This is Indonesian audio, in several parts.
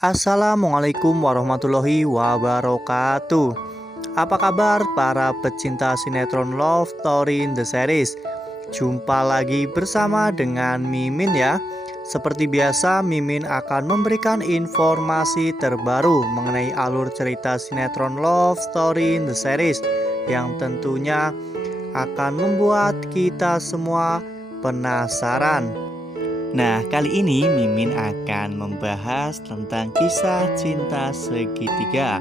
Assalamualaikum warahmatullahi wabarakatuh. Apa kabar para pecinta sinetron Love Story in the Series? Jumpa lagi bersama dengan Mimin ya. Seperti biasa, Mimin akan memberikan informasi terbaru mengenai alur cerita sinetron Love Story in the Series yang tentunya akan membuat kita semua penasaran. Nah, kali ini Mimin akan membahas tentang kisah cinta segitiga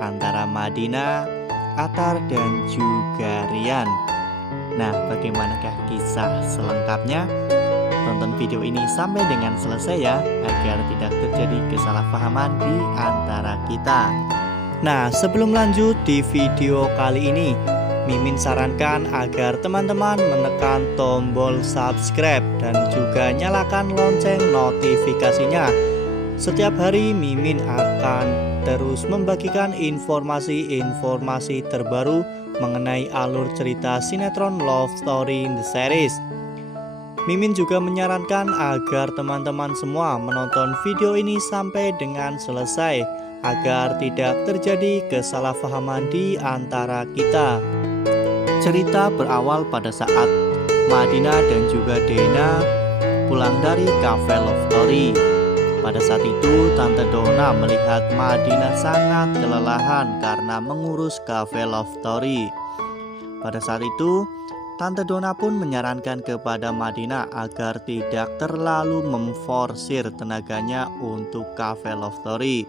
antara Madinah, Attar, dan juga Rian. Nah, bagaimanakah kisah selengkapnya? Tonton video ini sampai dengan selesai ya, agar tidak terjadi kesalahpahaman di antara kita. Nah, sebelum lanjut di video kali ini, Mimin sarankan agar teman-teman menekan tombol subscribe dan juga nyalakan lonceng notifikasinya. Setiap hari Mimin akan terus membagikan informasi-informasi terbaru mengenai alur cerita sinetron Love Story in the Series. Mimin juga menyarankan agar teman-teman semua menonton video ini sampai dengan selesai agar tidak terjadi kesalahpahaman di antara kita. Cerita berawal pada saat Madinah dan juga Dena pulang dari cafe Love Story. Pada saat itu Tante Donna melihat Madinah sangat kelelahan karena mengurus cafe Love Story. Pada saat itu Tante Donna pun menyarankan kepada Madinah agar tidak terlalu memforsir tenaganya untuk cafe Love Story,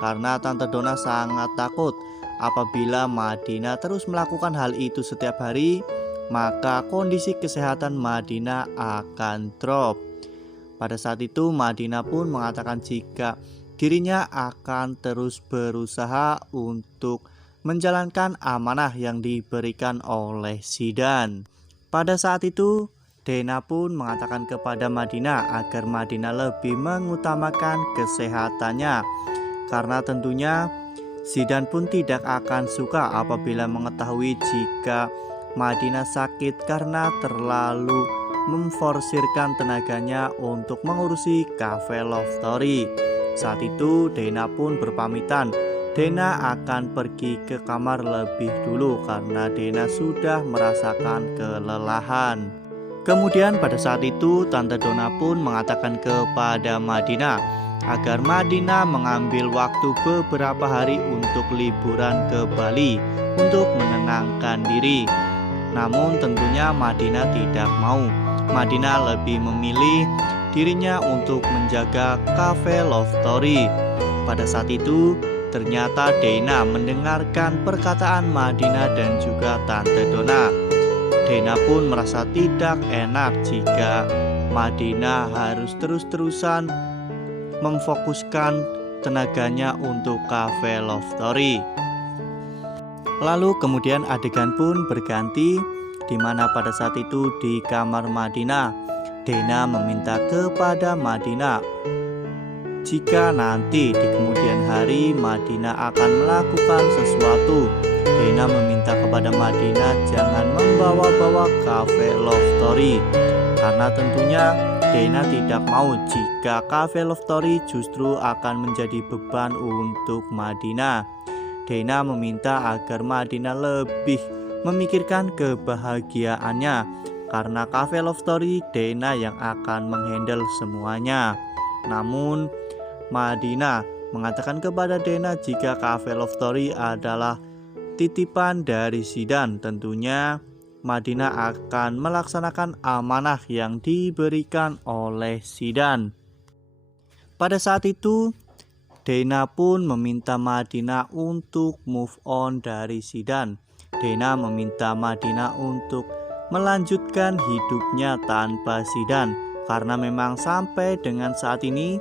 karena Tante Donna sangat takut apabila Madinah terus melakukan hal itu setiap hari, maka kondisi kesehatan Madinah akan drop. Pada saat itu Madinah pun mengatakan jika dirinya akan terus berusaha untuk menjalankan amanah yang diberikan oleh Zidan. Pada saat itu Dena pun mengatakan kepada Madinah agar Madinah lebih mengutamakan kesehatannya, karena tentunya Zidan pun tidak akan suka apabila mengetahui jika Madinah sakit karena terlalu memforsirkan tenaganya untuk mengurusi cafe Love Story. Saat itu Dena pun berpamitan. Dena akan pergi ke kamar lebih dulu karena Dena sudah merasakan kelelahan. Kemudian pada saat itu Tante Donna pun mengatakan kepada Madinah agar Madinah mengambil waktu beberapa hari untuk liburan ke Bali untuk menenangkan diri. Namun tentunya Madinah tidak mau. Madinah lebih memilih dirinya untuk menjaga cafe Love Story. Pada saat itu ternyata Dena mendengarkan perkataan Madinah dan juga Tante Donna. Dena pun merasa tidak enak jika Madinah harus terus-terusan memfokuskan tenaganya untuk cafe Love Story. Lalu kemudian adegan pun berganti, di mana pada saat itu di kamar Madinah, Dena meminta kepada Madinah jika nanti di kemudian hari Madinah akan melakukan sesuatu. Dena meminta kepada Madinah jangan membawa-bawa cafe Love Story, karena tentunya Dena tidak mau jika cafe Love Story justru akan menjadi beban untuk Madinah. Dena meminta agar Madinah lebih memikirkan kebahagiaannya, karena cafe Love Story Dena yang akan menghandle semuanya. Namun Madinah mengatakan kepada Dena jika cafe Love Story adalah titipan dari Zidan. Tentunya Madinah akan melaksanakan amanah yang diberikan oleh Zidan. Pada saat itu Dena pun meminta Madinah untuk move on dari Zidan. Dena meminta Madinah untuk melanjutkan hidupnya tanpa Zidan, karena memang sampai dengan saat ini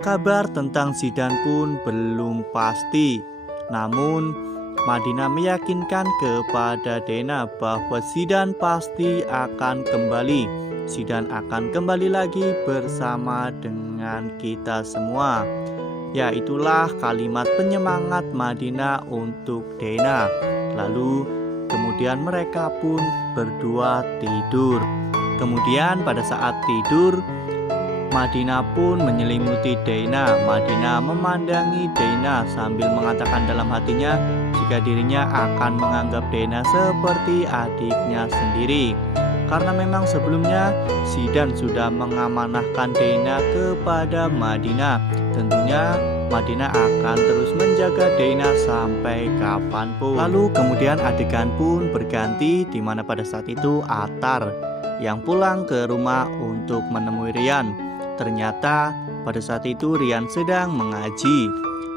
kabar tentang Zidan pun belum pasti. Namun Madinah meyakinkan kepada Dena bahwa Zidan pasti akan kembali. Zidan akan kembali lagi bersama dengan kita semua. Ya, itulah kalimat penyemangat Madinah untuk Dena. Lalu kemudian mereka pun berdua tidur. Kemudian pada saat tidur, Madinah pun menyelimuti Daina. Madinah memandangi Daina sambil mengatakan dalam hatinya jika dirinya akan menganggap Daina seperti adiknya sendiri. Karena memang sebelumnya Zidan sudah mengamanahkan Daina kepada Madinah. Tentunya Madinah akan terus menjaga Daina sampai kapanpun. Lalu kemudian adegan pun berganti, di mana pada saat itu Attar yang pulang ke rumah untuk menemui Rian. Ternyata pada saat itu Rian sedang mengaji.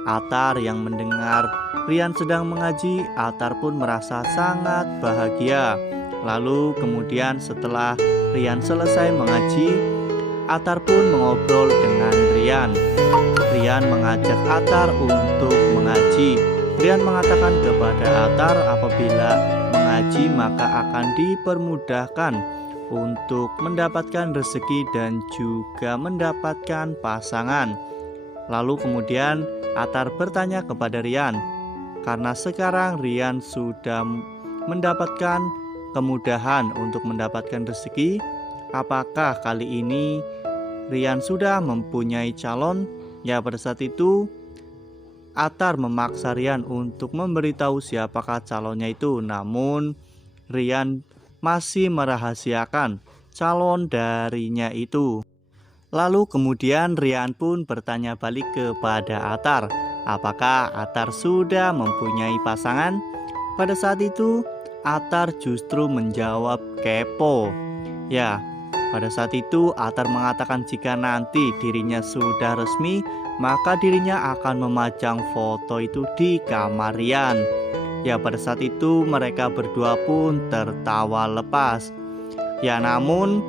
Attar yang mendengar Rian sedang mengaji, Attar pun merasa sangat bahagia. Lalu kemudian setelah Rian selesai mengaji, Attar pun mengobrol dengan Rian. Rian mengajak Attar untuk mengaji. Rian mengatakan kepada Attar apabila mengaji maka akan dipermudahkan untuk mendapatkan rezeki dan juga mendapatkan pasangan. Lalu kemudian Attar bertanya kepada Rian, karena sekarang Rian sudah mendapatkan kemudahan untuk mendapatkan rezeki, apakah kali ini Rian sudah mempunyai calon? Ya, pada saat itu Attar memaksa Rian untuk memberitahu siapakah calonnya itu. Namun Rian masih merahasiakan calon darinya itu. Lalu kemudian Rian pun bertanya balik kepada Attar, apakah Attar sudah mempunyai pasangan? Pada saat itu Attar justru menjawab kepo. Ya, pada saat itu Attar mengatakan jika nanti dirinya sudah resmi, maka dirinya akan memajang foto itu di kamar Rian. Ya, pada saat itu mereka berdua pun tertawa lepas. Ya, namun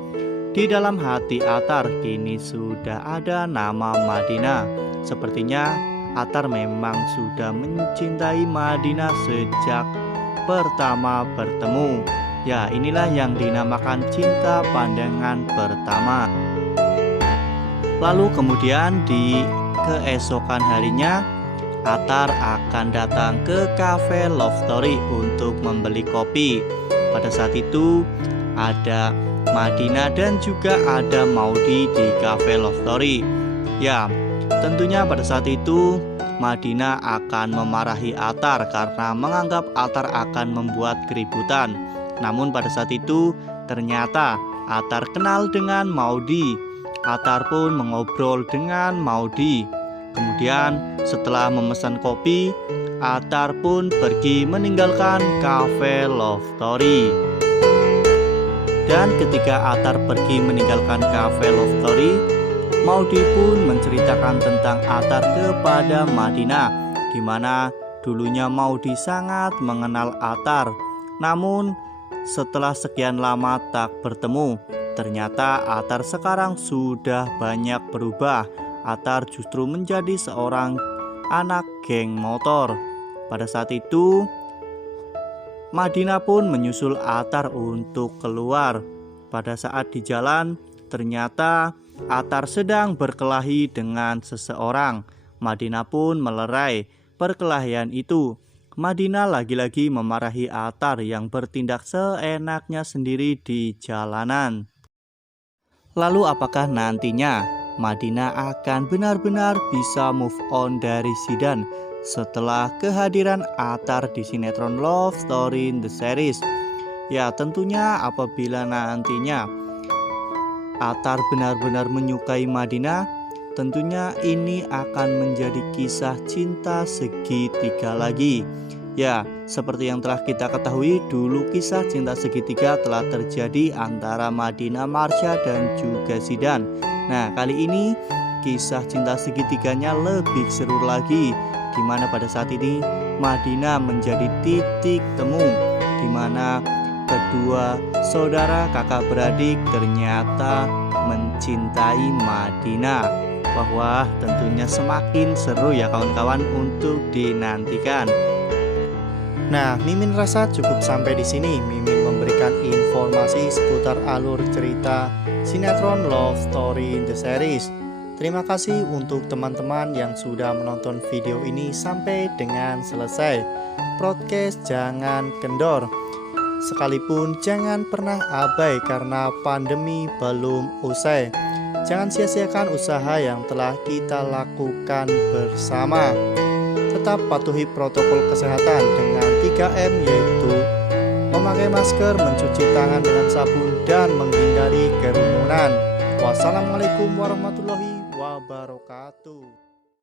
di dalam hati Attar kini sudah ada nama Madinah. Sepertinya Attar memang sudah mencintai Madinah sejak pertama bertemu. Ya, inilah yang dinamakan cinta pandangan pertama. Lalu kemudian di keesokan harinya Attar akan datang ke cafe Love Story untuk membeli kopi. Pada saat itu ada Madinah dan juga ada Maudy di cafe Love Story. Ya, tentunya pada saat itu Madinah akan memarahi Attar karena menganggap Attar akan membuat keributan. Namun pada saat itu ternyata Attar kenal dengan Maudy. Attar pun mengobrol dengan Maudy. Kemudian setelah memesan kopi, Attar pun pergi meninggalkan cafe Love Story. Dan ketika Attar pergi meninggalkan cafe Love Story, Maudy pun menceritakan tentang Attar kepada Madinah, di mana dulunya Maudy sangat mengenal Attar. Namun setelah sekian lama tak bertemu, ternyata Attar sekarang sudah banyak berubah. Attar justru menjadi seorang anak geng motor. Pada saat itu Madinah pun menyusul Attar untuk keluar. Pada saat di jalan, ternyata Attar sedang berkelahi dengan seseorang. Madinah pun melerai perkelahian itu. Madinah lagi-lagi memarahi Attar yang bertindak seenaknya sendiri di jalanan. Lalu apakah nantinya Madinah akan benar-benar bisa move on dari Zidan setelah kehadiran Attar di sinetron Love Story The Series? Ya, tentunya apabila nantinya Attar benar-benar menyukai Madinah, tentunya ini akan menjadi kisah cinta segitiga lagi. Ya, seperti yang telah kita ketahui dulu, kisah cinta segitiga telah terjadi antara Madinah, Marsha dan juga Zidan. Nah, kali ini kisah cinta segitiganya lebih seru lagi, di mana pada saat ini Madinah menjadi titik temu, di mana kedua saudara kakak beradik ternyata mencintai Madinah. Wah, tentunya semakin seru ya kawan-kawan untuk dinantikan. Nah, Mimin rasa cukup sampai di sini. Mimin memberikan informasi seputar alur cerita sinetron Love Story The Series. Terima kasih untuk teman-teman yang sudah menonton video ini sampai dengan selesai. Podcast jangan kendor. Sekalipun jangan pernah abai karena pandemi belum usai. Jangan sia-siakan usaha yang telah kita lakukan bersama. Tetap patuhi protokol kesehatan dengan 3M, yaitu memakai masker, mencuci tangan dengan sabun, dan menghindari kerumunan. Wassalamualaikum warahmatullahi wabarakatuh.